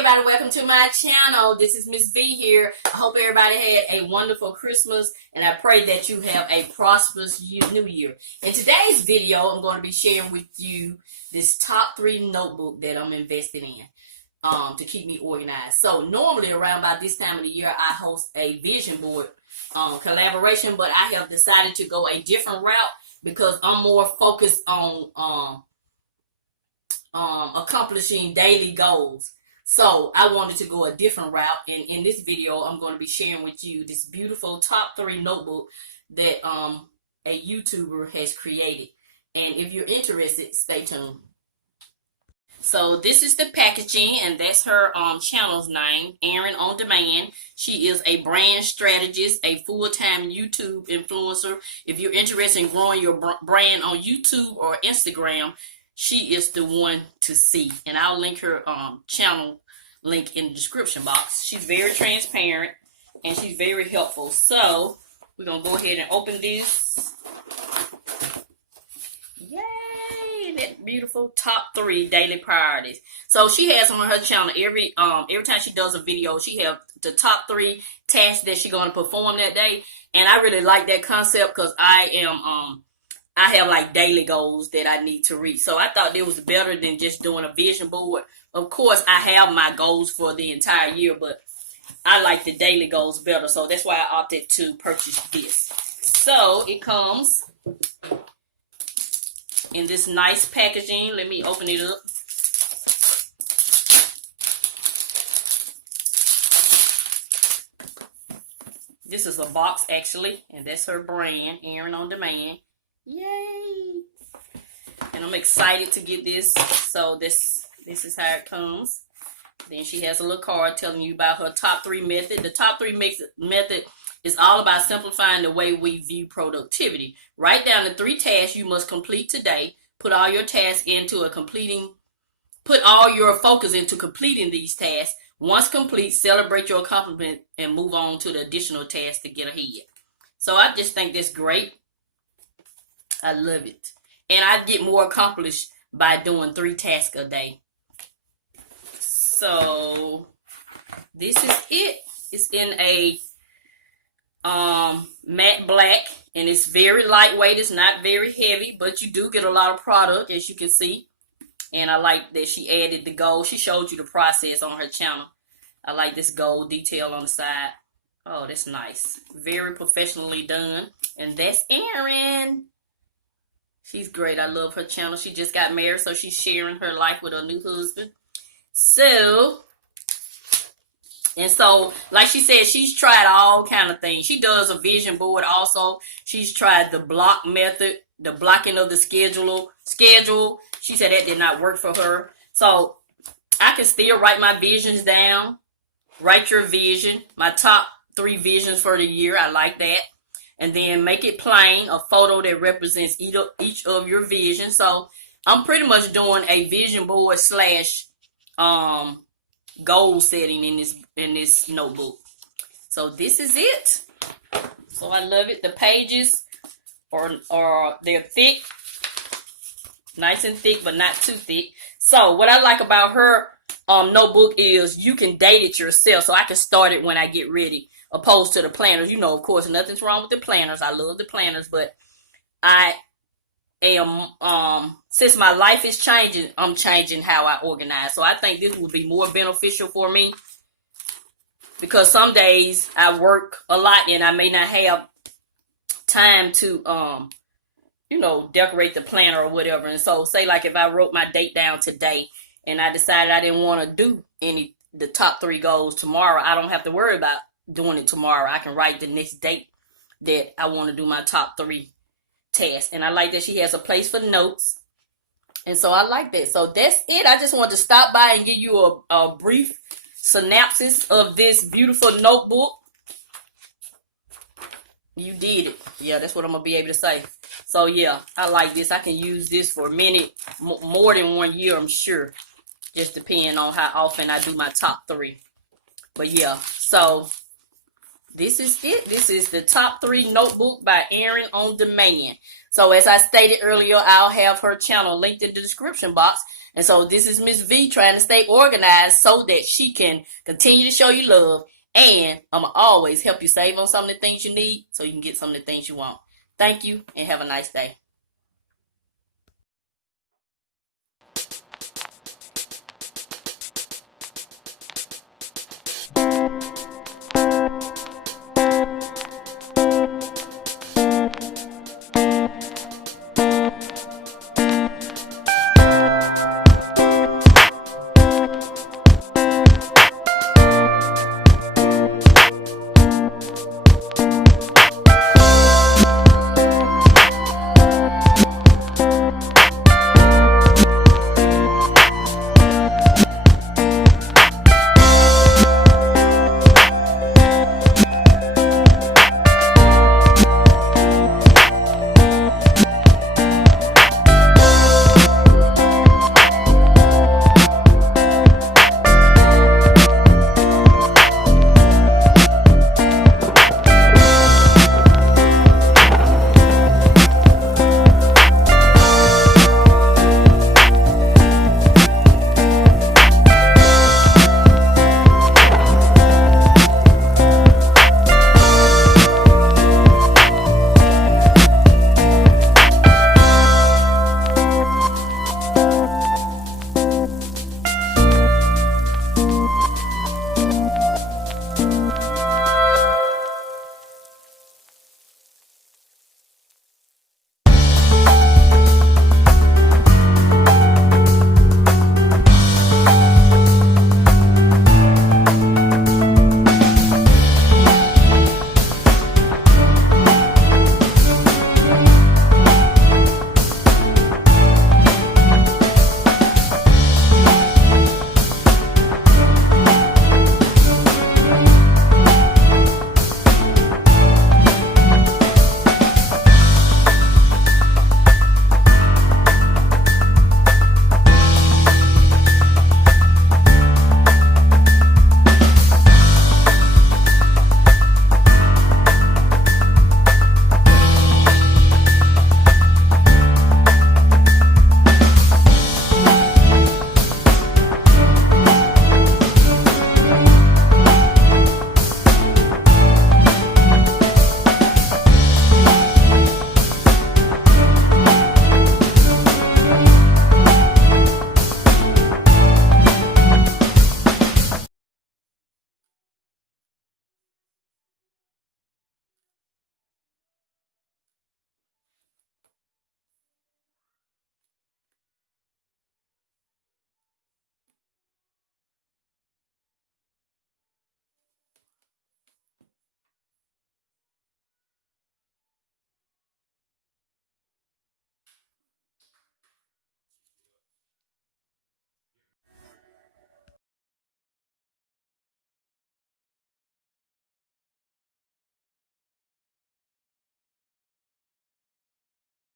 everybody, welcome to my channel. This is Miss B here. I hope everybody had a wonderful Christmas, and I pray that you have a prosperous new year. In today's video, I'm going to be sharing with you this top 3 notebook that I'm investing in to keep me organized. So normally around by this time of the year, I host a vision board collaboration, but I have decided to go a different route because I'm more focused on accomplishing daily goals. So I wanted to go a different route, and in this video I'm going to be sharing with you this beautiful top 3 notebook that a YouTuber has created. And if you're interested, stay tuned. So this is the packaging, and that's her channel's name, Erin on Demand. She is a brand strategist, a full-time YouTube influencer. If you're interested in growing your brand on YouTube or Instagram, she is the one to see, and I'll link her channel link in the description box. She's very transparent and she's very helpful. So we're gonna go ahead and open this. Yay! That beautiful top 3 daily priorities. So she has on her channel every time she does a video, she have the top 3 tasks that she's gonna perform that day, and I really like that concept because I have like daily goals that I need to reach. So I thought it was better than just doing a vision board. Of course, I have my goals for the entire year, but I like the daily goals better. So that's why I opted to purchase this. So it comes in this nice packaging. Let me open it up. This is a box actually, and that's her brand, Erin on Demand. Yay! And I'm excited to get this. So this is how it comes. Then she has a little card telling you about her top 3 method. The top 3 method is all about simplifying the way we view productivity. Write down the 3 tasks you must complete today. Put all your tasks into put all your focus into completing these tasks. Once complete, celebrate your accomplishment and move on to the additional tasks to get ahead. So I just think that's great. I love it. And I get more accomplished by doing 3 tasks a day. So this is it. It's in a matte black, and it's very lightweight. It's not very heavy, but you do get a lot of product, as you can see. And I like that she added the gold. She showed you the process on her channel. I like this gold detail on the side. Oh, that's nice. Very professionally done. And that's Erin. She's great. I love her channel. She just got married, so she's sharing her life with her new husband. So, like she said, she's tried all kind of things. She does a vision board also. She's tried the block method, the blocking of the schedule. She said that did not work for her. So, I can still write my visions down. Write your vision. My top 3 visions for the year. I like that. And then make it plain, a photo that represents each of your visions. So I'm pretty much doing a vision board / goal setting in this notebook. So this is it. So I love it. The pages they're thick, nice and thick, but not too thick. So what I like about her notebook is you can date it yourself. So I can start it when I get ready. Opposed to the planners. You know, of course, nothing's wrong with the planners. I love the planners, but I am, since my life is changing, I'm changing how I organize. So I think this would be more beneficial for me because some days I work a lot and I may not have time to, decorate the planner or whatever. And so say like if I wrote my date down today and I decided I didn't want to do the top 3 goals tomorrow, I don't have to worry about doing it tomorrow. I can write the next date that I want to do my top 3 tasks. And I like that she has a place for notes. And so I like that. So that's it. I just wanted to stop by and give you a brief synopsis of this beautiful notebook. You did it. Yeah, that's what I'm going to be able to say. So yeah, I like this. I can use this for more than 1 year, I'm sure. Just depending on how often I do my top 3. But yeah, so this is it. This is the top 3 notebook by Erin on demand. So as I stated earlier, I'll have her channel linked in the description box. And so this is Miss V trying to stay organized so that she can continue to show you love. And I'm going to always help you save on some of the things you need so you can get some of the things you want. Thank you and have a nice day.